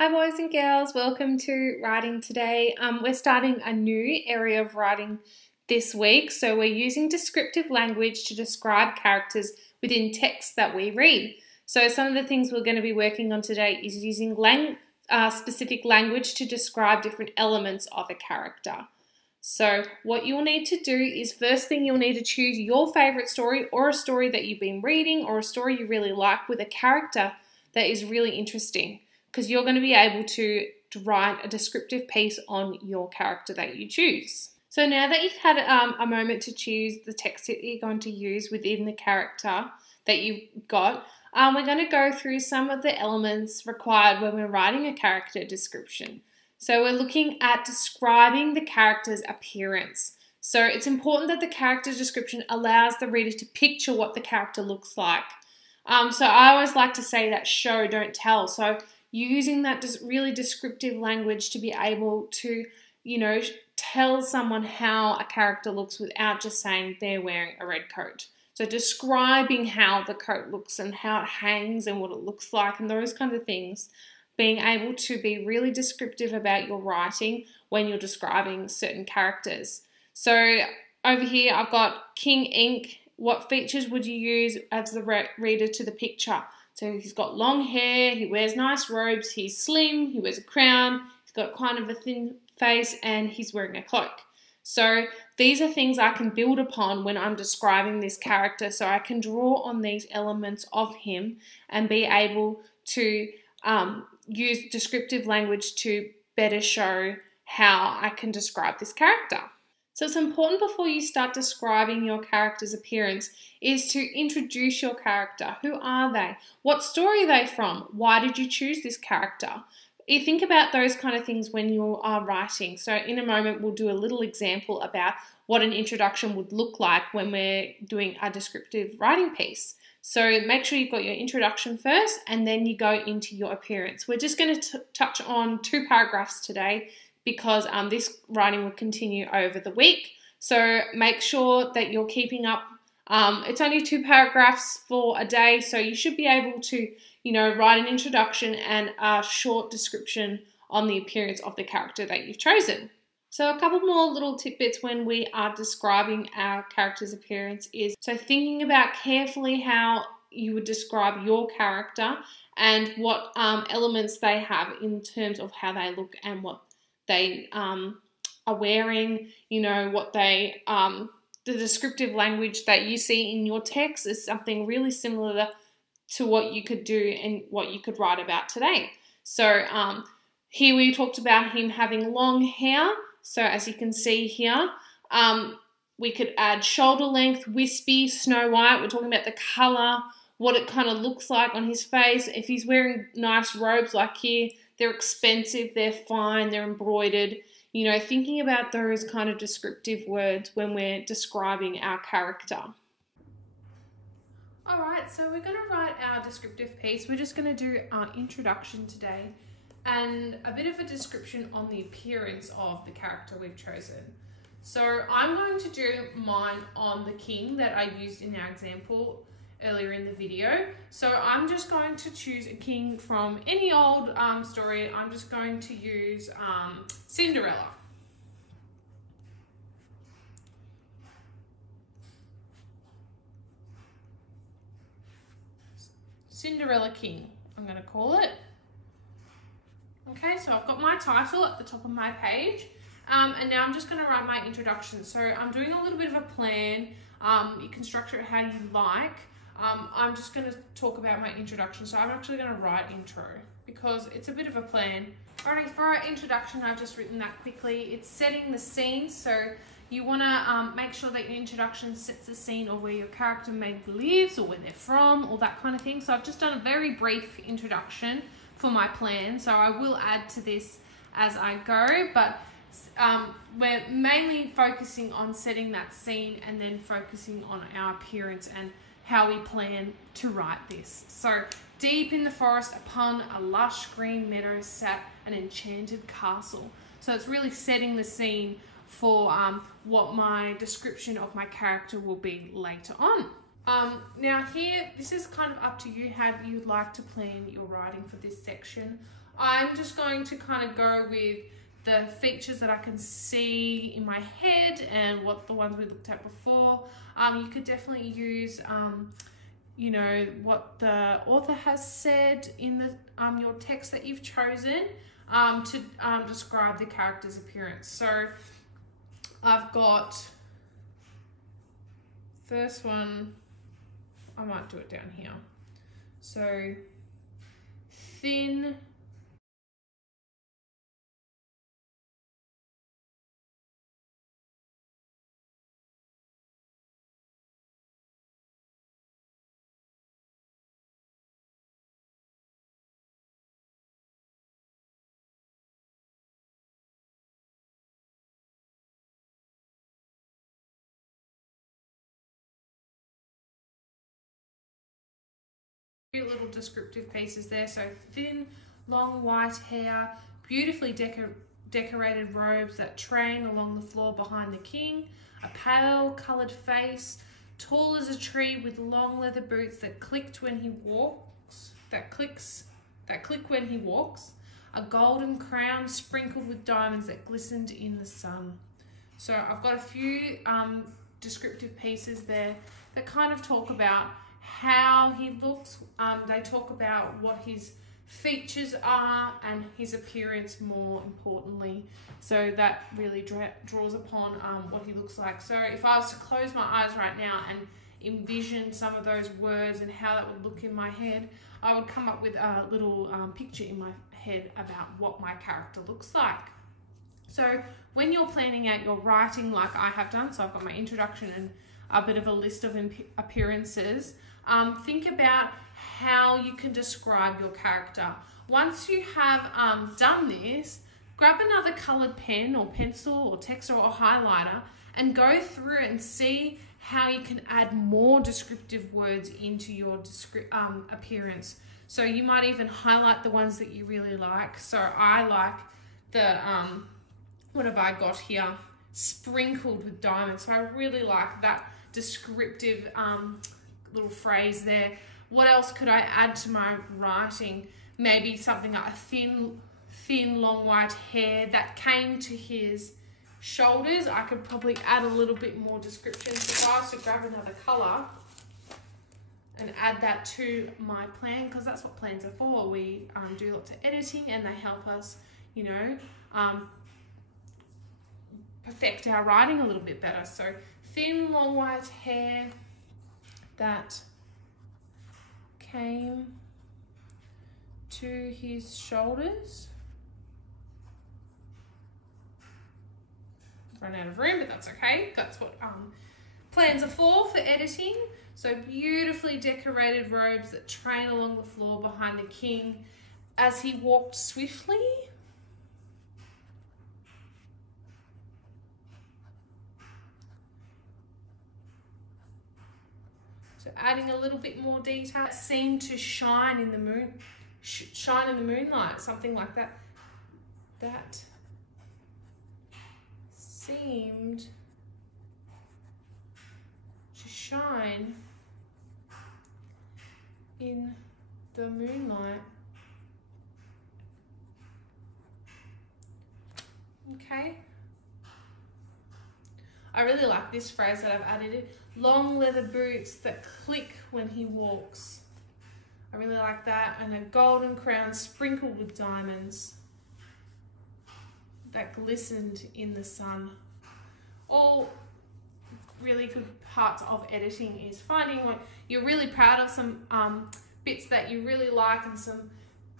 Hi boys and girls, welcome to writing today. We're starting a new area of writing this week, so we're using descriptive language to describe characters within texts that we read. So some of the things we're going to be working on today is using specific language to describe different elements of a character. So what you'll need to do is, first thing, you'll need to choose your favourite story or a story that you've been reading or a story you really like with a character that is really interesting, because you're going to be able to write a descriptive piece on your character that you choose. So now that you've had a moment to choose the text that you're going to use within the character that you've got, we're going to go through some of the elements required when we're writing a character description. So we're looking at describing the character's appearance. So it's important that the character description allows the reader to picture what the character looks like. So I always like to say that show, don't tell. So using that really descriptive language to be able to, tell someone how a character looks without just saying they're wearing a red coat. So describing how the coat looks and how it hangs and what it looks like and those kind of things. Being able to be really descriptive about your writing when you're describing certain characters. So over here I've got King Ink. What features would you use as the reader to the picture? So he's got long hair, he wears nice robes, he's slim, he wears a crown, he's got kind of a thin face, and he's wearing a cloak. So these are things I can build upon when I'm describing this character, so I can draw on these elements of him and be able to use descriptive language to better show how I can describe this character. So it's important before you start describing your character's appearance is to introduce your character. Who are they? What story are they from? Why did you choose this character? You think about those kind of things when you are writing. So in a moment we'll do a little example about what an introduction would look like when we're doing a descriptive writing piece. So make sure you've got your introduction first and then you go into your appearance. We're just going to touch on 2 paragraphs today, because this writing will continue over the week. So make sure that you're keeping up. It's only 2 paragraphs for a day, so you should be able to, write an introduction and a short description on the appearance of the character that you've chosen. So a couple more little tidbits when we are describing our character's appearance is, so thinking about carefully how you would describe your character and what elements they have in terms of how they look and what they are wearing, what they, the descriptive language that you see in your text is something really similar to what you could do and what you could write about today. So here we talked about him having long hair. So as you can see here, we could add shoulder length, wispy, snow white. We're talking about the colour, what it kind of looks like on his face. If he's wearing nice robes like here, they're expensive, they're fine, they're embroidered. Thinking about those kind of descriptive words when we're describing our character. All right, so we're going to write our descriptive piece. We're just going to do our introduction today and a bit of a description on the appearance of the character we've chosen. So I'm going to do mine on the king that I used in our example earlier in the video. So I'm just going to choose a king from any old story. I'm just going to use Cinderella. Cinderella King, I'm going to call it. Okay, so I've got my title at the top of my page, and now I'm just going to write my introduction. So I'm doing a little bit of a plan. You can structure it how you like. I'm just going to talk about my introduction. So I'm actually going to write intro because it's a bit of a plan. Alright, for our introduction, I've just written that quickly. It's setting the scene. So you want to make sure that your introduction sets the scene of where your character maybe lives or where they're from or that kind of thing. So I've just done a very brief introduction for my plan. So I will add to this as I go, but we're mainly focusing on setting that scene and then focusing on our appearance and how we plan to write this. So deep in the forest upon a lush green meadow sat an enchanted castle. So it's really setting the scene for what my description of my character will be later on. Now here, this is kind of up to you how you'd like to plan your writing for this section. I'm just going to kind of go with the features that I can see in my head and what the ones we looked at before. You could definitely use, you know, what the author has said in the your text that you've chosen to describe the character's appearance. So I've got first one, I might do it down here. So thin, few little descriptive pieces there. So thin, long white hair, beautifully decorated robes that train along the floor behind the king, a pale coloured face, tall as a tree with long leather boots that clicked when he walks, that click when he walks, a golden crown sprinkled with diamonds that glistened in the sun. So I've got a few descriptive pieces there that kind of talk about how he looks. They talk about what his features are and his appearance more importantly. So that really draws upon what he looks like. So if I was to close my eyes right now and envision some of those words and how that would look in my head, I would come up with a little picture in my head about what my character looks like. So when you're planning out your writing like I have done, so I've got my introduction and a bit of a list of appearances, think about how you can describe your character. Once you have done this, grab another coloured pen or pencil or text or a highlighter and go through and see how you can add more descriptive words into your appearance. So you might even highlight the ones that you really like. So I like the, what have I got here? Sprinkled with diamonds. So I really like that descriptive little phrase there. What else could I add to my writing? Maybe something like a thin long white hair that came to his shoulders. I could probably add a little bit more description. So if I was to grab another colour and add that to my plan, because that's what plans are for. We do lots of editing and they help us, you know, perfect our writing a little bit better. So thin long white hair that came to his shoulders. Run out of room, but that's okay. That's what plans are for editing. So beautifully decorated robes that train along the floor behind the king as he walked swiftly. So adding a little bit more detail. Seemed to shine in the moon, shine in the moonlight, something like that. That seemed to shine in the moonlight. Okay. I really like this phrase that I've added. Long leather boots that click when he walks. I really like that. And a golden crown sprinkled with diamonds that glistened in the sun. All really good parts of editing is finding what you're really proud of, some bits that you really like and some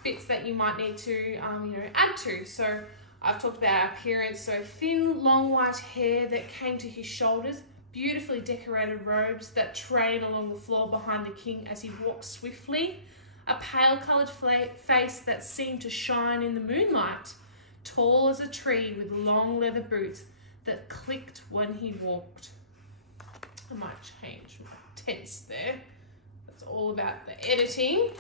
bits that you might need to you know, add to. So I've talked about appearance. So thin long white hair that came to his shoulders, beautifully decorated robes that train along the floor behind the king as he walks swiftly, a pale coloured face that seemed to shine in the moonlight, tall as a tree with long leather boots that clicked when he walked. I might change my tense there. That's all about the editing.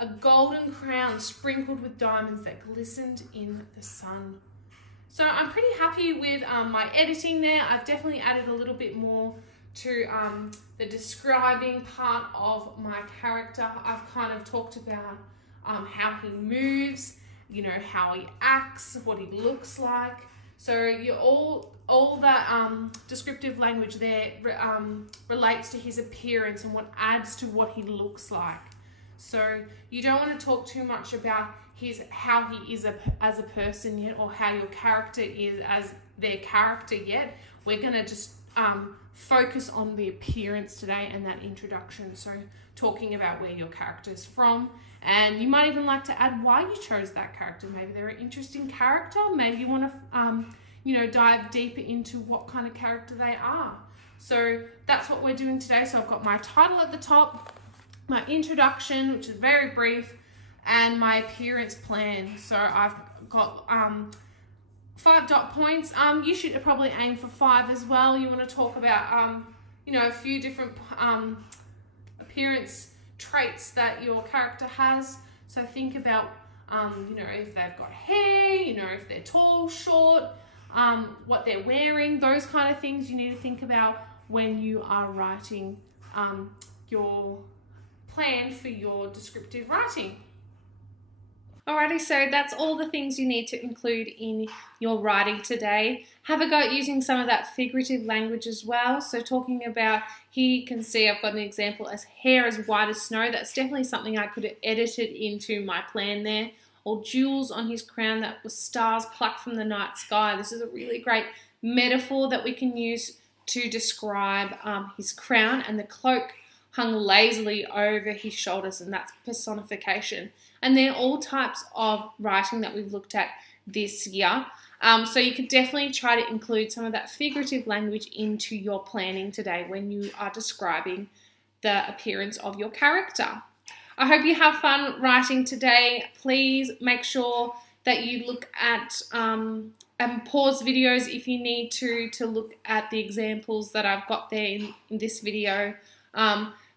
A golden crown sprinkled with diamonds that glistened in the sun. So I'm pretty happy with my editing there. I've definitely added a little bit more to the describing part of my character. I've kind of talked about how he moves, you know, how he acts, what he looks like. So you all that descriptive language there relates to his appearance and what adds to what he looks like. So you don't want to talk too much about how he is as a person yet, or how your character is as their character yet. We're going to just focus on the appearance today and that introduction. So talking about where your character is from, and you might even like to add why you chose that character. Maybe they're an interesting character. Maybe you want to you know, dive deeper into what kind of character they are. So that's what we're doing today. So I've got my title at the top, my introduction, which is very brief, and my appearance plan. So I've got 5 dot points. You should probably aim for 5 as well. You want to talk about you know, a few different appearance traits that your character has. So think about you know, if they've got hair, you know, if they're tall, short, what they're wearing, those kind of things you need to think about when you are writing your plan for your descriptive writing. Alrighty, so that's all the things you need to include in your writing today. Have a go at using some of that figurative language as well. So talking about, here you can see I've got an example as hair as white as snow. That's definitely something I could have edited into my plan there. Or jewels on his crown that were stars plucked from the night sky. This is a really great metaphor that we can use to describe his crown, and the cloak hung lazily over his shoulders, and that's personification. And they're all types of writing that we've looked at this year. So you could definitely try to include some of that figurative language into your planning today when you are describing the appearance of your character. I hope you have fun writing today. Please make sure that you look at and pause videos if you need to look at the examples that I've got there in this video.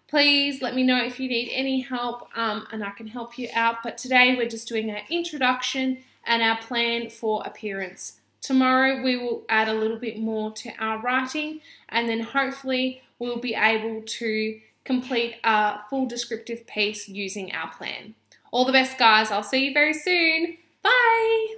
Please let me know if you need any help and I can help you out. But today we're just doing our introduction and our plan for appearance. Tomorrow we will add a little bit more to our writing, and then hopefully we'll be able to complete a full descriptive piece using our plan. All the best, guys. I'll see you very soon. Bye.